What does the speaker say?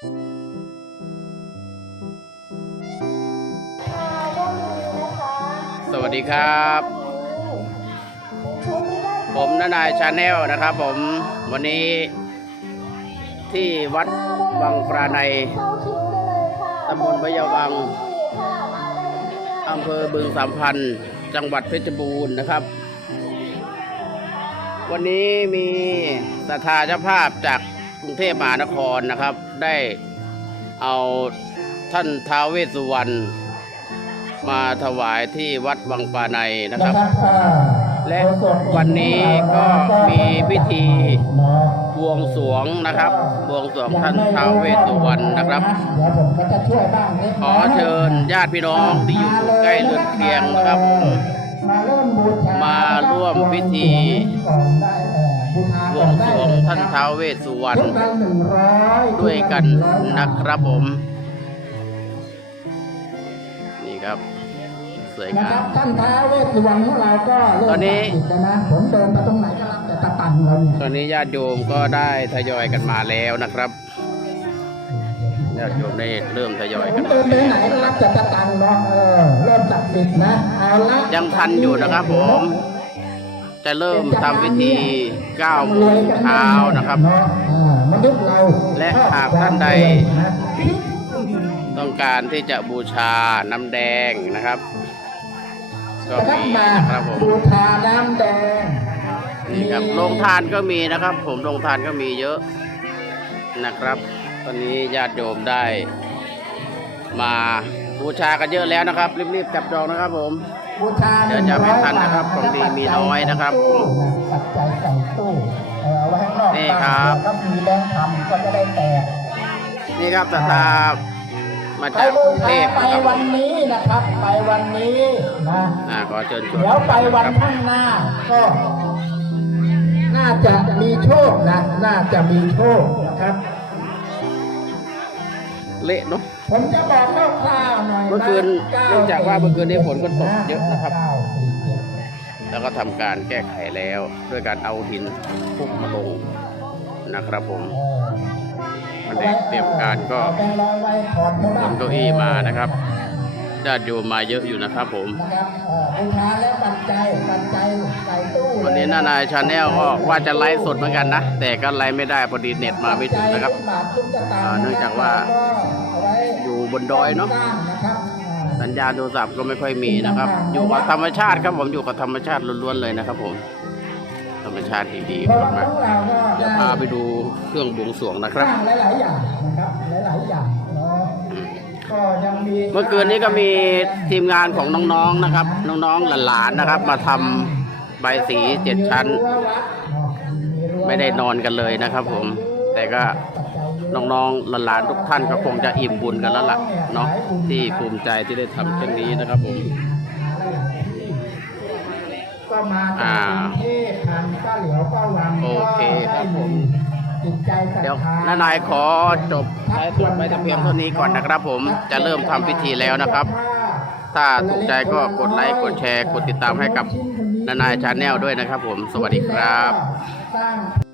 สวัสดีครับ ผมนนายชาแนลนะครับ ผมวันนี้ที่วัดวังปราในตำบลพะเยาวังอำเภอบึงสามพันธ์จังหวัดเพชรบูรณ์นะครับ วันนี้มีสถาเจ้าภาพจาก กรุงเทพมหานครนะครับ ได้เอาท่านท้าวเวสสุวรรณมาถวายที่วัดวังปราในนะครับ และวันนี้ก็มีพิธีบวงสรวงนะครับ บวงสรวงท่านท้าวเวสสุวรรณนะครับเดี๋ยวผมก็จะช่วยบ้างเล็กขอเชิญญาติพี่น้องที่อยู่ใกล้เรือนเคียงนะครับผมมาเริ่มบูชามาร่วมพิธีก่อนได้เอ่อบูชาบก่วอนงได้สรวงเลย ท่านนะครับท้าวเวสสุวรรณทุกวันหนึ่งร้อยด้วยกันทุวัหงอยนะครับผม นี่ครับสวยนะงาครัมบท่านท้าวเวสสุวรรณของเราก็เริ่มตอนนี้ศักดิ์สิทธิ์แล้วนะผมเดินไปตรงไหนก็รับแต่ตะตังเราเนี่ยตอนนี้ญาติโยมก็ได้ทยอยกันมาแล้วนะครับญาติโยมได้เริ่มทยอยผกันมมาเดินไปไหนก็รับแต่ตะตังเนาะเออเริ่มศักดิ์สิทธิ์นะเอาละยังทันอยู่นะครับผม จะเริ่มทำพิธี9โมงเช้านะครับเนาะอ่ามนุษย์เราและหากท่านใด ต้องการที่จะบูชาน้ำแดงนะครับ ก็นะครับมีมานะครับผมบูชาน้ำแดงนี่ครับโรงทานก็มีนะครับ ผมโรงทานก็มีเยอะนะครับ ตอนนี้ญาติโยมได้ มาบูชากันเยอะแล้วนะครับ รีบๆจับจองนะครับผมบูชา เดี๋ยวจะไม่ทันนะครับของดีมีน้อยนะครับปัจจัยใส่ตู้เออเอาไว้ข้างนอกนี่ครับถ้ามีแบงค์ทำก็จะได้แตกนี่ครับตาตามาไปจากกบูรุงเทชาพไปนะครับผวัมนนี้นะครับ ไปวันนี้นะอ่าขอเชิญชวนเดี๋ยวไปวันครับข้างหน้าก็น่าจะมีโชคนะ น่าจะมีโชคนะครับ เละเนาะผมจะบอกคร่าวๆหน่อยะเมื่อคืนเนื่องจากว่าเมื่อคืนนี้ฝนก็ตกเยอะนะครับเก้าสี่เจ็ดแล้วก็ทำการแก้ไขแล้วด้วยการเอาหินทุบมาลงนะครับผมเออวันนี้เตรียมการก็เอาแบงค์ร้อยไว้ถอนเขาบ้ขนเก้าอี้มานะครับ ญาติโยมมาเยอะอยู่นะครับผมนะครับเอ่อบูชาแล้วปัจจัยปัจจัยใส่ตู้วันนี้นานายชาแนลก็ว่าจะไลฟ์สดเหมือนกันนะ แต่ก็ไลฟ์ไม่ได้พอดีเน็ตมาไม่ถึงนะครับปัจจัยทุกบาททุกสตางค์อ่าเนื่องจากว่าเอาไว้อยู่บนดอยเนาะสร้างนะครับอ่าสัญญาณโทรศัพท์ก็ไม่ค่อยมีนะครับ อยู่กับธรรมชาติครับผมอยู่กับธรรมชาติล้วนๆเลยนะครับผม ธรรมชาติดีเพราะๆว่าขมากองเราก็ๆเดี๋ยวพาไปดูเครื่องบวงสรวงนะคสรับร้างหลายๆอย่างนะครับหลายๆอย่าง เนาะก็ยังมีเมื่อคืนนี้ก็มีทีมงานของน้องๆนะครับ น้องๆหลานๆนะครับ มาทำใบสีเจ็ดชั้น ไม่ได้นอนกันเลยนะครับ ผม แต่ก็น้องๆหลานๆทุกท่านก็คงจะอิ่มบุญกันแล้วล่ะเนาะที่ภูมิใจที่ได้ทำเช่นนี้นะครับผมก็มาอ่าจากกรุงเทพทางก้าเหลียวก้าวังโอเคครับผ เดี๋ยวน้านายขอจบไลฟ์สดไว้แต่เพียงเท่านี้ก่อนนะครับ ผมจะเริ่มทำพิธีแล้วนะครับ ถ้าถูกใจก็กดไลค์กดแชร์ กดติดตามให้กับนานายชาแนลด้วยนะครับ ผมสวัสดีครับสร้าง